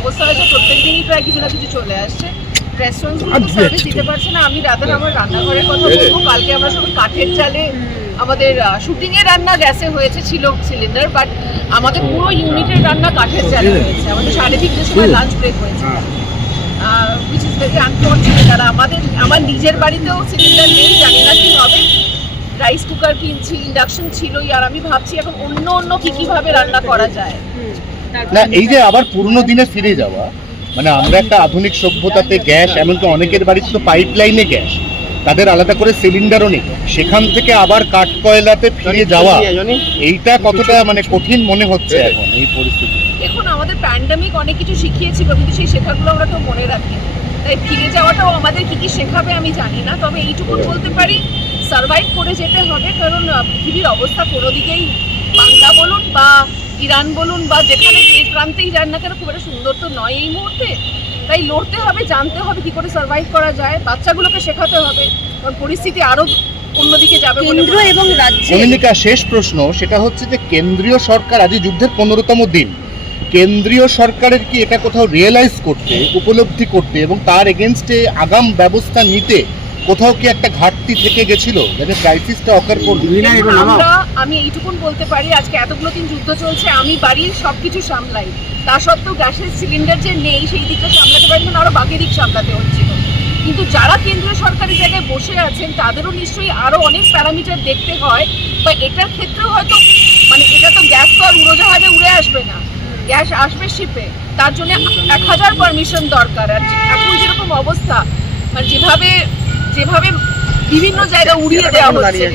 অবস্থা হয়েছে প্রত্যেক দিনই প্রায় কিছু না কিছু চলে আসছে। রেস্টুরেন্টগুলো সার্ভিস দিতে পারছে না। আমি রাতের আমার রান্নাঘরের কথা বলবো, কালকে আমরা সবাই কাঠের চালে আমাদের শুটিং এর রান্না গ্যাসে হয়েছে, ছিল সিলিন্ডার, বাট আমাদের পুরো ইউনিটের রান্না কাঠের চালে হয়েছে। আমাদের 3:30টার সময় লাঞ্চ ব্রেক হয়েছে, which is very unfortunate। আর আমার নিজের বাড়িতেও সিলিন্ডার নেই, জানি না কি হবে। রাইস কুকার কিনছি, ইন্ডাকশন ছিলই, আর আমি ভাবছি এখন অন্য কি ভাবে রান্না করা যায়। না এই যে আবার পুরনো দিনে ফিরে যাওয়া, মানে আমরা একটা আধুনিক সভ্যতাতে গ্যাস, এমনকি অনেকের বাড়িতে তো পাইপ লাইনে গ্যাস, তাদের আলাদা করে সিলিন্ডারও নেই, সেখান থেকে আবার কাঠ কয়লাতে ফিরে যাওয়া, এইটা কতটা মানে কঠিন মনে হচ্ছে এখন এই পরিস্থিতি? দেখুন, আমাদের প্যান্ডেমিক অনেক কিছু শিখিয়েছিল, কিন্তু সেই শেখাগুলো আমরা তো মনে রাখি। তাই ফিরে যাওয়াটাও আমাদের কি শেখাবে আমি জানি না, তবে এইটুকু বলতে পারি সার্ভাইভ করে যেতে হবে। কারণ পৃথিবীর অবস্থা কোনো দিকেই, বাংলা বলুন বা ইরান বলুন বা যেখানে যে প্রান্তেই যান না কেন, খুব একটা সুন্দর তো নয় এই মুহূর্তে। তাই লড়তে হবে, জানতে হবে কি করে সার্ভাইভ করা যায়, বাচ্চাগুলোকে শেখাতে হবে, কারণ পরিস্থিতি আরো অন্যদিকে যাবে। কেন্দ্র এবং রাজ্যে মনিকা, শেষ প্রশ্ন, সেটা হচ্ছে যে কেন্দ্রীয় সরকার, আজ যুদ্ধের 15তম দিন, কেন্দ্রীয় সরকারের কি এটা কোথাও রিয়েলাইজ করতে, উপলব্ধি করতে এবং তার এগেনস্টে আগাম ব্যবস্থা নিতে কোথাও কি একটা ঘাটতি থেকে গেছিল যাতে ক্রাইসিসটা অকার করবে? আমি এইটুকুন বলতে পারি, আজকে এতগুলো দিন যুদ্ধ চলছে, আমি বাড়ির সবকিছু সামলাই, তা সত্ত্বেও গ্যাসের সিলিন্ডার যে নেই সেই দিকটা সামলাতে পারি না, আরো বাকি দিক সামলাতে হচ্ছিল। কিন্তু যারা কেন্দ্রীয় সরকারি জায়গায় বসে আছেন তাদেরও নিশ্চয়ই আরো অনেক প্যারামিটার দেখতে হয়, বা এটার ক্ষেত্রেও হয়তো মানে এটা তো গ্যাস তো আর উড়োজাহাজে উড়ে আসবে না, গ্যাস আসবে শিপে, তার জন্য 1000 পারমিশন দরকার। আর এখন যেরকম অবস্থা, মানে যেভাবে বিভিন্ন জায়গা উড়িয়ে দেওয়া হচ্ছে,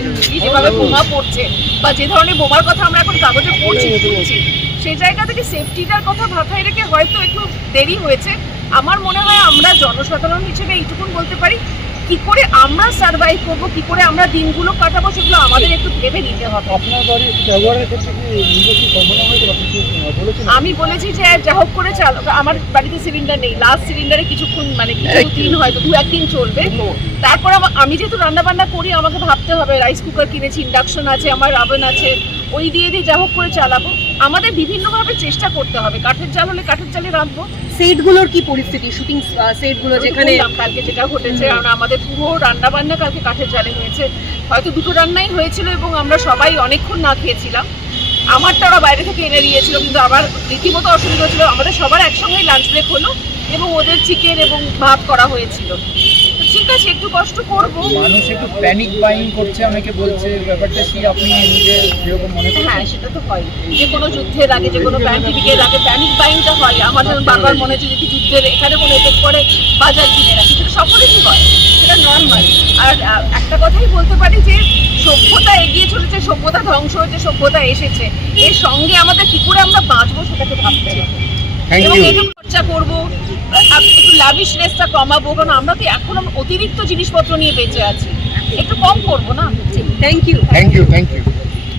যেভাবে বোমা পড়ছে বা যে ধরনের বোমার কথা আমরা এখন কাগজে পড়ছি, সেই জায়গা থেকে সেফটিটার কথা মাথায় রেখে হয়তো একটু দেরি হয়েছে। আমার মনে হয় আমরা জনসাধারণ হিসেবে এইটুকুন বলতে পারি, কি করে আমরা সার্ভাইভ করবো, কি করে আমরা দিনগুলো কাটাবো, সেগুলো আমাদের একটু ভেবে নিতে হবে। আমি বলেছি যে যা হোক করে আমার বাড়িতে সিলিন্ডার নেই, লাস্ট সিলিন্ডারে কিছুক্ষণ মানে কিছু দিন হয়তো 2-1 দিন চলবে। তারপর আমি যেহেতু রান্না বান্না করি, আমাকে ভাবতে হবে, রাইস কুকার কিনেছি, ইন্ডাকশন আছে, আমার ওভেন আছে, ওই দিয়ে যা হোক করে চালাবো। আমাদের বিভিন্নভাবে চেষ্টা করতে হবে, কাঠের জাল হলে কাঠের জালে রাখবো। সেটগুলোর কি পরিস্থিতি, শুটিং সেটগুলো যেখানে কালকে যেটা ঘটেছে, কারণ আমাদের পুরো রান্না বান্না কালকে কাঠের জালে হয়েছে, হয়তো 2টো রান্নাই হয়েছিল এবং আমরা সবাই অনেকক্ষণ না খেয়েছিলাম। আমারটা ওরা বাইরে থেকে এনে দিয়েছিল, কিন্তু আমার রীতিমতো অসুবিধা ছিল। আমাদের সবার একসঙ্গেই লাঞ্চ ব্রেক হলো এবং ওদের চিকেন এবং ভাত করা হয়েছিল। ঠিক আছে, একটু কষ্ট করব। মানুষ একটু প্যানিক বাইং করছে, অনেকে বলছে ব্যাপারটা কি আপনি নিজে যেরকম মনে করছেন? হ্যাঁ, সেটা তো হয়, যে কোনো যুদ্ধের আগে, যে কোনো প্যান্ডেমিকের আগে প্যানিক বাইংটা হয়। আমার যেমন বারবার মনে হচ্ছে যদি যুদ্ধের এখানে কোনো এফেক্ট করে বাজার কিনে রাখি, সেটা সকলেরই হয়, সেটা নর্মাল। আর একটা কথাই বলতে পারি যে সভ্যতা এগিয়ে চলেছে, সভ্যতা ধ্বংস হয়েছে, সভ্যতা এসেছে, এর সঙ্গে আমাদের কি করে আমরা বাঁচবো সেটাকে ভাবতে হবে এবং একটু খরচা করবো, একটু লাভিশনেসটা কমাবো, কারণ আমরা তো এখন অতিরিক্ত জিনিসপত্র নিয়ে বেঁচে আছি, একটু কম করবো না। Thank you.